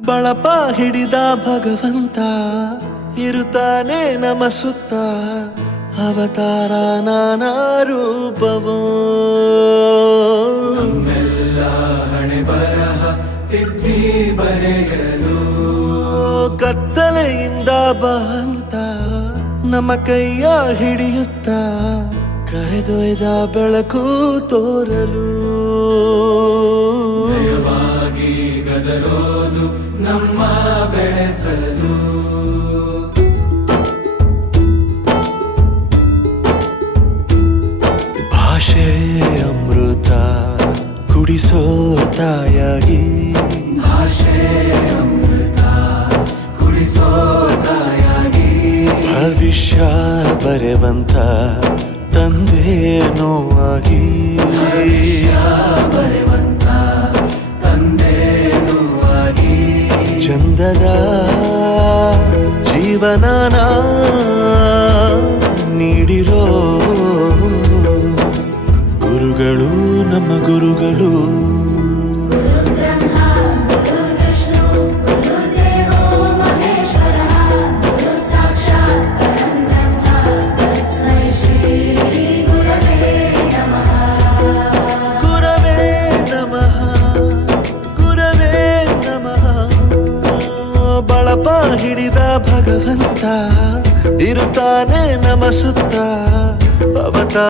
ಬಳಪ ಹಿಡಿದ ಭಗವಂತ ಇರುತ್ತಾನೆ ನಮ ಸುತ್ತ ಅವತಾರ ನಾನಾ ರೂಪವೋ ನಮ್ಮೆಲ್ಲ ಹಣೆ ಬರಹ ತಿದ್ದಿ ಬರೆಯಲು ಕತ್ತಲೆಯಿಂದ ಬಂತ ನಮ್ಮ ಕೈಯ ಹಿಡಿಯುತ್ತ ಕರೆದೊಯ್ದ ಬೆಳಕು ತೋರಲು ದಯವಾಗಿ ಗದರೋದು ನಮ್ಮ ಬೆಳೆಸಲು ಭಾಷೆ ಅಮೃತ ಕುಡಿಸೋ ತಾಯಾಗಿ ಭಾಷೆ ಅಮೃತ ಕುಡಿಸೋ ತಾಯಾಗಿ ಭವಿಷ್ಯ ಬರೆವಂತ ತಂದೇನೋ ಆಗಿ ಬರೆವಂತ ತಂದೇನೂ ಆಗಿ ಚಂದದ ಜೀವನನ ನೀಡಿರೋ ಗುರುಗಳು ನಮ್ಮ ಗುರುಗಳು ಬಳಪ ಹಿಡಿದ ಭಗವಂತ ಇರುತ್ತಾನೆ ನಮ ಸುತ್ತ